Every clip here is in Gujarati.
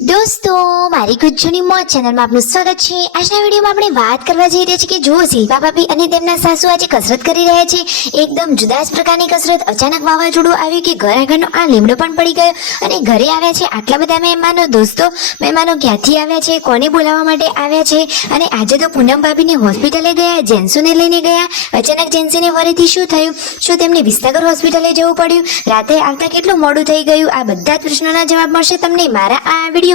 દોસ્તો, મારી ગુજ્જુની મોજ ચેનલમાં આપનું સ્વાગત છે। આજના વિડીયોમાં આપણે વાત કરવા જઈ રહ્યા છીએ કે જો શિલ્પા ભાભી અને તેમના સાસુ આજે કસરત કરી રહ્યા છે। એકદમ જુદા જ પ્રકારની કસરત। અચાનક વાવાઝોડું આવ્યું કે ઘર આગળનો આ લીમડો પણ પડી ગયો અને ઘરે આવ્યા છે આટલા બધા મહેમાનો। દોસ્તો, મહેમાનો ક્યાંથી આવ્યા છે, કોને બોલાવવા માટે આવ્યા છે? અને આજે તો પૂનમ ભાભીને હોસ્પિટલે ગયા, જેન્સુને લઈને ગયા। અચાનક જેન્સીને ફરીથી શું થયું? શું તેમને વિસનગર હોસ્પિટલે જવું પડ્યું? રાતે આવતા કેટલું મોડું થઈ ગયું? આ બધા જ પ્રશ્નોના જવાબ મળશે તમને મારા આ વિડીયોમાં।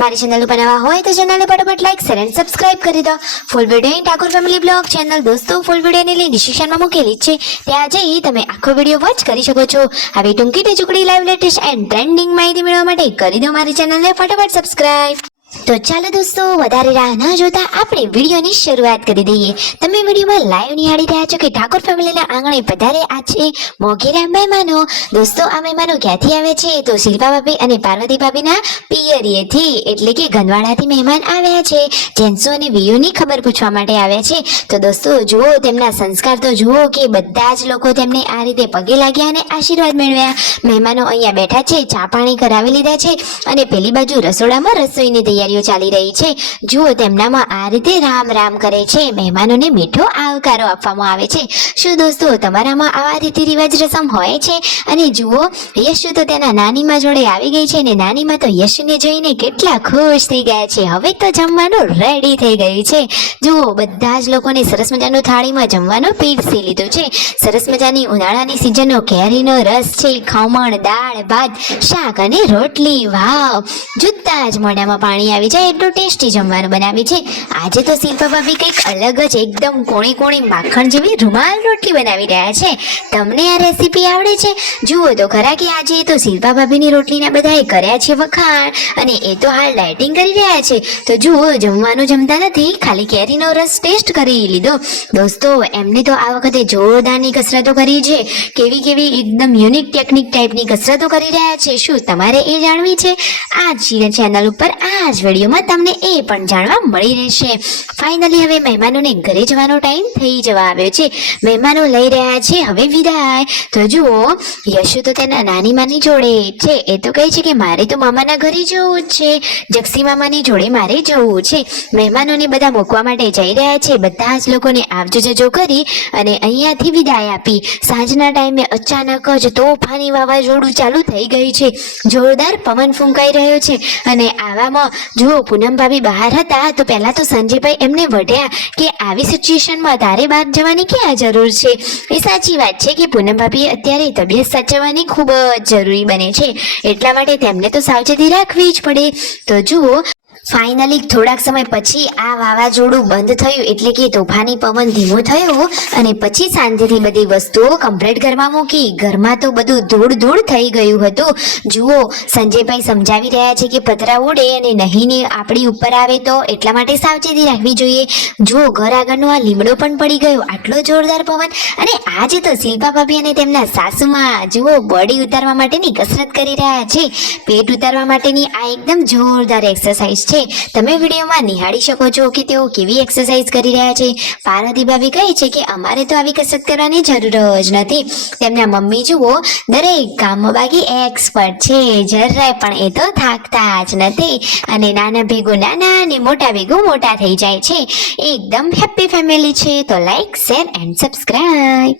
મારી ચેનલ ઉપર નવા હોય તો ચેનલને ફટાફટ લાઈક શેર અને સબસ્ક્રાઇબ કરી દો। Full video Thakor family blog channel દોસ્તો ફૂલ વિડીયોની લિંક ડિસ્ક્રિપ્શનમાં મૂકેલી છે, ત્યાં જઈ તમે આખો વિડીયો વોચ કરી શકો છો। આવી ટૂંકી ટચુકડી લાઈવ લેટેસ્ટ એન્ડ ટ્રેન્ડિંગ માહિતી મેળવવા માટે કરી દો મારી ચેનલને ફટાફટ સબસ્ક્રાઇબ। તો ચાલો દોસ્તો, વધારે રાહ ન જોતા આપણે વિડીયોની શરૂઆત કરી દઈએ। તમે વિડીયોમાં લાઈવ નિહાળી રહ્યા છો કે ઠાકોર ફેમિલીના આંગણે પધારે આ છે મોઘેરા મહેમાનો। દોસ્તો, આ મહેમાનો ક્યાંથી આવે છે? તો શિલ્પા ભાભી અને પાર્વતી ભાભીના પિયરીએથી એટલે કે ગંધવાડાથી મહેમાન આવ્યા છે। જેન્સુ અને વિયુની ખબર પૂછવા માટે આવ્યા છે। તો દોસ્તો જુઓ, તેમના સંસ્કાર તો જુઓ કે બધા જ લોકો તેમને આ રીતે પગે લાગ્યા અને આશીર્વાદ મેળવ્યા। મહેમાનો અહીંયા બેઠા છે, ચા પાણી કરાવી લીધા છે અને પેલી બાજુ રસોડામાં રસોઈની તૈયારીઓ ચાલી રહી છે। જુઓ, તેમનામાં આ રીતે રામ રામ કરે છે, મહેમાનોને મીઠો આવકારો આપવામાં આવે છે। શું દોસ્તો, તમારામાં આવા રીતિ રિવાજ રસમ હોય છે? અને જુઓ, યશુ તો તેના નાનીમાં જોડે આવી ગઈ છે અને નાનીમાં તો યશુને જોઈને કેટલા ખુશ થઈ ગયા છે। હવે તો જમવાનું રેડી થઈ ગયું છે। જુઓ, બધા જ લોકોને સરસ મજાનું થાળીમાં જમવાનું પીરસી લીધું છે। સરસ મજાની ઉનાળાની સિઝનનો કેરીનો રસ છે, ખમણ, દાળ ભાત, શાક અને રોટલી। વાવ, જોતા જ મોઢામાં પાણી આવી જાય એટલું ટેસ્ટી જમવાનું બનાવ્યું છે। આજે તો શિલ્પા ભાભી કંઈક અલગ જ એકદમ કોણી કોણી માખણ જેવી રૂમાલ રોટલી બનાવી રહ્યા છે। તમને આ રેસીપી આવડે છે? જુઓ તો ખરા કે આજે તો શિલ્પા ભાભીની રોટલીના બધાએ કર્યા છે વખાણ અને એ તો હાલ ડાયટિંગ કરી રહ્યા છે। તો જુઓ, જમવાનું જમતા નથી, ખાલી કેરીનો રસ ટેસ્ટ કરી લીધો। દોસ્તો, એમને તો આ વખતે જોરદારની કસરતો કરી છે। કેવી કેવી એકદમ યુનિક ટેકનિક ટાઈપની કસરતો કરી રહ્યા છે, શું તમારે એ જાણવી છે? આ જ ચેનલ ઉપર આ જ વિડીયોમાં તમને એ પણ જાણવા મળી રહેશે। ફાઇનલી હવે મહેમાનોને ઘરે જવાનો ટાઈમ થઈ જવા આવ્યો છે। મહેમાનો લઈ રહ્યા છે હવે વિદાય। તો જુઓ, યશુ તો તેના નાની માની જોડે છે, એ તો કહે છે કે મારે તો મામાના ઘરે જવું જ છે, જક્ષી મામાની જોડે મારે જવું છે। મહેમાનોને બધા મૂકવા માટે જઈ રહ્યા છે, બધા જ લોકોને આવજો જજો કરી અને અહીંયાથી વિદાય આપી। સાંજના ટાઈમે અચાનક જ તોફાની વાવાઝોડું ચાલુ થઈ ગયું છે, જોરદાર પવન ફૂંકાઈ રહ્યો છે અને આવામાં જુઓ, પૂનમ ભાભી બહાર હતા તો પહેલા તો સંજયભાઈ એમને વઢ્યા કે આવી સિચ્યુએશનમાં તારે બહાર જવાની ક્યાં જરૂર છે? એ સાચી વાત છે કે પૂનમ ભાભી અત્યારે તબિયત સાચવવાની ખૂબ જ જરૂરી બને છે, એટલા માટે તેમને તો સાવચેતી રાખવી જ પડે। તો જુઓ, ફાઇનલી થોડાક સમય પછી આ વાવાઝોડું બંધ થયું એટલે કે તોફાની પવન ધીમો થયો અને પછી શાંતિથી બધી વસ્તુઓ કમ્પ્લીટ ઘરમાં મૂકી। ઘરમાં તો બધું ધૂળ ધૂળ થઈ ગયું હતું। જુઓ, સંજયભાઈ સમજાવી રહ્યા છે કે પતરા ઉડે અને નહીં આપણી ઉપર આવે તો એટલા માટે સાવચેતી રાખવી જોઈએ। જુઓ, ઘર આગળનો આ લીમડો પણ પડી ગયો, આટલો જોરદાર પવન। અને આજે તો શિલ્પા ભાભી અને તેમના સાસુમાં જુઓ બોડી ઉતારવા માટેની કસરત કરી રહ્યા છે। પેટ ઉતારવા માટેની આ એકદમ જોરદાર એક્સરસાઇઝ છે। તમે વિડીયોમાં નિહાળી શકો છો કે તેઓ કેવી એક્સરસાઇઝ કરી રહ્યા છે। પાર્વતી ભાભી કહે છે કે અમારે તો આવી કસરત કરવાની જરૂર જ નથી। તેમના મમ્મી જુઓ, દરેક કામમાં બાકી એક્સપર્ટ છે, જરાય પણ એ તો થાકતા જ નથી અને નાના ભેગું નાના અને મોટા ભેગું મોટા થઈ જાય છે। એકદમ હેપી ફેમિલી છે। તો લાઈક શેર એન્ડ સબસ્ક્રાઇબ।